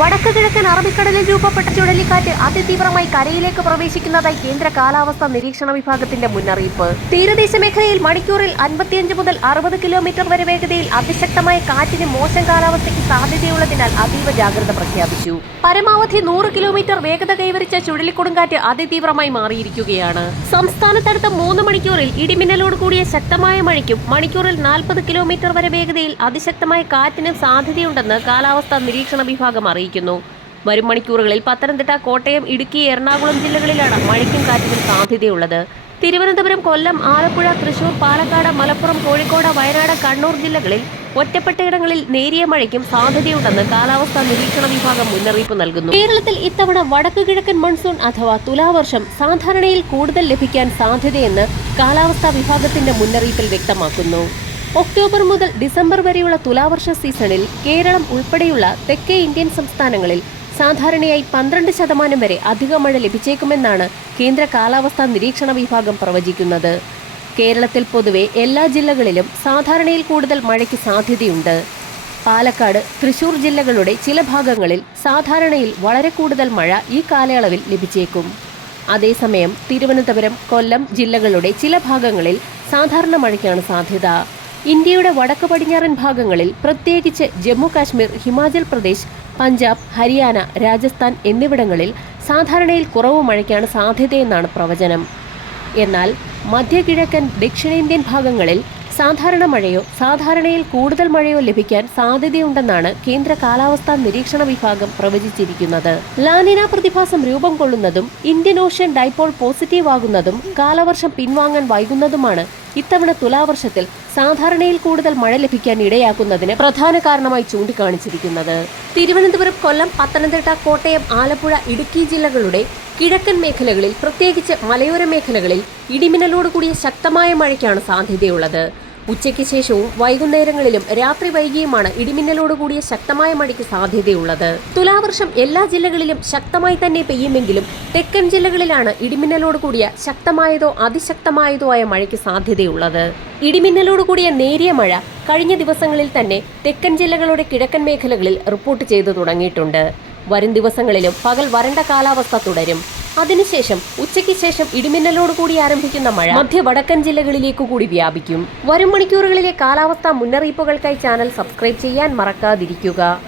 വടക്ക് കിഴക്കൻ അറബിക്കടലിൽ രൂപപ്പെട്ട ചുഴലിക്കാറ്റ് അതിതീവ്രമായി കരയിലേക്ക് പ്രവേശിക്കുന്നതായി കേന്ദ്ര കാലാവസ്ഥാ നിരീക്ഷണ വിഭാഗത്തിന്റെ മുന്നറിയിപ്പ്. തീരദേശ മേഖലയിൽ മണിക്കൂറിൽ അൻപത്തിയഞ്ച് മുതൽ അറുപത് കിലോമീറ്റർ വരെ വേഗതയിൽ അതിശക്തമായ കാറ്റിന് മോശം കാലാവസ്ഥയ്ക്ക് സാധ്യതയുള്ളതിനാൽ അതീവ ജാഗ്രത പ്രഖ്യാപിച്ചു. പരമാവധി നൂറ് കിലോമീറ്റർ വേഗത കൈവരിച്ച ചുഴലിക്കൊടുങ്കാറ്റ് അതിതീവ്രമായി മാറിയിരിക്കുകയാണ്. സംസ്ഥാനത്തടുത്ത മൂന്ന് മണിക്കൂറിൽ ഇടിമിന്നലോട് കൂടിയ ശക്തമായ മഴയ്ക്കും മണിക്കൂറിൽ നാൽപ്പത് കിലോമീറ്റർ വരെ വേഗതയിൽ അതിശക്തമായ കാറ്റിനും സാധ്യതയുണ്ടെന്ന് കാലാവസ്ഥാ നിരീക്ഷണ വിഭാഗം അറിയിക്കുന്നു വരും മണിക്കൂറുകളിൽ പത്തനംതിട്ട കോട്ടയം ഇടുക്കി എറണാകുളം ജില്ലകളിലാണ് മഴയ്ക്കും കാറ്റിനും സാധ്യതയുള്ളത്. തിരുവനന്തപുരം കൊല്ലം ആലപ്പുഴ തൃശൂർ പാലക്കാട് മലപ്പുറം കോഴിക്കോട് വയനാട് കണ്ണൂർ ജില്ലകളിൽ ഒറ്റപ്പെട്ടയിടങ്ങളിൽ നേരിയ മഴയ്ക്കും സാധ്യതയുണ്ടെന്ന് കാലാവസ്ഥാ നിരീക്ഷണ വിഭാഗം മുന്നറിയിപ്പ് നൽകുന്നു. കേരളത്തിൽ ഇത്തവണ വടക്കു കിഴക്കൻ മൺസൂൺ അഥവാ തുലാവർഷം സാധാരണയിൽ കൂടുതൽ ലഭിക്കാൻ സാധ്യതയെന്ന് കാലാവസ്ഥാ വിഭാഗത്തിന്റെ മുന്നറിയിപ്പിൽ വ്യക്തമാക്കുന്നു. ഒക്ടോബർ മുതൽ ഡിസംബർ വരെയുള്ള തുലാവർഷ സീസണിൽ കേരളം ഉൾപ്പെടെയുള്ള തെക്കേ ഇന്ത്യൻ സംസ്ഥാനങ്ങളിൽ സാധാരണയായി പന്ത്രണ്ട് ശതമാനം വരെ അധിക മഴ ലഭിച്ചേക്കുമെന്നാണ് കേന്ദ്ര കാലാവസ്ഥാ നിരീക്ഷണ വിഭാഗം പ്രവചിക്കുന്നത്. കേരളത്തിൽ പൊതുവെ എല്ലാ ജില്ലകളിലും സാധാരണയിൽ കൂടുതൽ മഴയ്ക്ക് സാധ്യതയുണ്ട്. പാലക്കാട് തൃശൂർ ജില്ലകളുടെ ചില ഭാഗങ്ങളിൽ സാധാരണയിൽ വളരെ കൂടുതൽ മഴ ഈ കാലയളവിൽ ലഭിച്ചേക്കും. അതേസമയം തിരുവനന്തപുരം കൊല്ലം ജില്ലകളുടെ ചില ഭാഗങ്ങളിൽ സാധാരണ മഴയ്ക്കാണ് സാധ്യത. ഇന്ത്യയുടെ വടക്ക് പടിഞ്ഞാറൻ ഭാഗങ്ങളിൽ പ്രത്യേകിച്ച് ജമ്മു കാശ്മീർ ഹിമാചൽ പ്രദേശ് പഞ്ചാബ് ഹരിയാന രാജസ്ഥാൻ എന്നിവിടങ്ങളിൽ സാധാരണയിൽ കുറവ് മഴയ്ക്കാണ് സാധ്യതയെന്നാണ് പ്രവചനം. എന്നാൽ മധ്യകിഴക്കൻ ദക്ഷിണേന്ത്യൻ ഭാഗങ്ങളിൽ സാധാരണ മഴയോ സാധാരണയിൽ കൂടുതൽ മഴയോ ലഭിക്കാൻ സാധ്യതയുണ്ടെന്നാണ് കേന്ദ്ര കാലാവസ്ഥാ നിരീക്ഷണ വിഭാഗം പ്രവചിച്ചിരിക്കുന്നത്. ലാനിന പ്രതിഭാസം രൂപം കൊള്ളുന്നതും ഇന്ത്യൻ ഓഷ്യൻ ഡൈപോൾ പോസിറ്റീവ് ആകുന്നതും കാലവർഷം പിൻവാങ്ങാൻ വൈകുന്നതുമാണ് ഇത്തവണ തുലാവർഷത്തിൽ സാധാരണയിൽ കൂടുതൽ മഴ ലഭിക്കാൻ ഇടയാക്കുന്നതിന് പ്രധാന കാരണമായി ചൂണ്ടിക്കാണിച്ചിരിക്കുന്നത്. തിരുവനന്തപുരം കൊല്ലം പത്തനംതിട്ട കോട്ടയം ആലപ്പുഴ ഇടുക്കി ജില്ലകളുടെ കിഴക്കൻ മേഖലകളിൽ പ്രത്യേകിച്ച് മലയോര മേഖലകളിൽ ഇടിമിന്നലോടുകൂടിയ ശക്തമായ മഴയ്ക്കാണ് സാധ്യതയുള്ളത്. ഉച്ചയ്ക്ക് ശേഷവും വൈകുന്നേരങ്ങളിലും രാത്രി വൈകിയുമാണ് ഇടിമിന്നലോട് കൂടിയ ശക്തമായ മഴയ്ക്ക് സാധ്യതയുള്ളത്. തുലാവർഷം എല്ലാ ജില്ലകളിലും ശക്തമായി തന്നെ പെയ്യുമെങ്കിലും തെക്കൻ ജില്ലകളിലാണ് ഇടിമിന്നലോട് കൂടിയ ശക്തമായതോ അതിശക്തമായതോ ആയ മഴയ്ക്ക് സാധ്യതയുള്ളത്. ഇടിമിന്നലോട് കൂടിയ നേരിയ മഴ കഴിഞ്ഞ ദിവസങ്ങളിൽ തന്നെ തെക്കൻ ജില്ലകളുടെ കിഴക്കൻ മേഖലകളിൽ റിപ്പോർട്ട് ചെയ്തു തുടങ്ങിയിട്ടുണ്ട്. വരും ദിവസങ്ങളിലും പകൽ വരണ്ട കാലാവസ്ഥ തുടരും. അതിനുശേഷം ഉച്ചയ്ക്ക് ശേഷം ഇടിമിന്നലോട് കൂടി ആരംഭിക്കുന്ന മഴ മധ്യ വടക്കൻ ജില്ലകളിലേക്ക് കൂടി വ്യാപിക്കും. വരും മണിക്കൂറുകളിലെ കാലാവസ്ഥാ മുന്നറിയിപ്പുകൾക്കായി ചാനൽ സബ്സ്ക്രൈബ് ചെയ്യാൻ മറക്കാതിരിക്കുക.